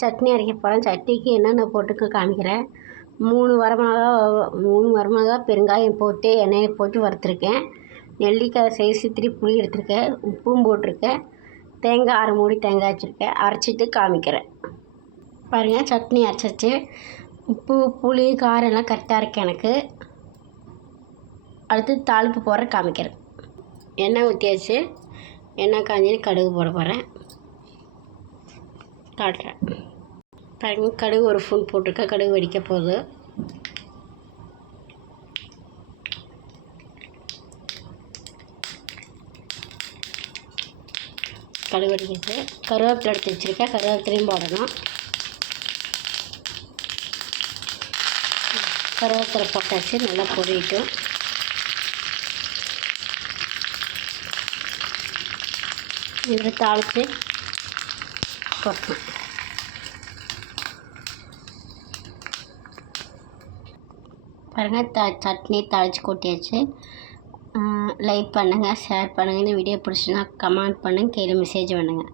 சட்னி அரைக்க போகிறேன். சட்னிக்கு என்னென்ன போட்டு காமிக்கிறேன். 3 வரமிளகா பெருங்காயம் போட்டு எண்ணெயை போட்டு வறுத்துருக்கேன். நெல்லிக்காய் சைஸ் 3 புளி எடுத்துருக்கேன். உப்பும் போட்டிருக்கேன். தேங்காய் 1/2 மூடி தேங்காய் வச்சுருக்கேன். அரைச்சிட்டு காமிக்கிறேன். பாருங்கள், சட்னி அரைச்சாச்சு. உப்பு புளி காரம் எல்லாம் கரெக்டாக இருக்குது எனக்கு. அடுத்து தாளிப்பு போடுற காமிக்கிறேன். எண்ணெய் ஊற்றியாச்சு. எண்ணெய் காஞ்சி கடுகு போட போகிறேன். காட்டுறேன். பாருங்க, கடுகு 1 ஸ்பூன் போட்டிருக்கேன். கடுகு வெடிக்க போகுது. கடுகு வெடிக்கிட்டு கருவேப்பிலை எடுத்து வச்சுருக்கேன். கருவேப்பிலையும் போடணும். கருவேப்பிலை போட்டாச்சு. நல்லா பொரியட்டும். இதில் தாளித்து கொட்டணும். பாருங்கள், சட்னி தாளித்து கொட்டியாச்சு. லைக் பண்ணுங்கள், ஷேர் பண்ணுங்கள். இந்த வீடியோ பிடிச்சுன்னா கமெண்ட் பண்ணுங்கள், கீழே மெசேஜ் பண்ணுங்கள்.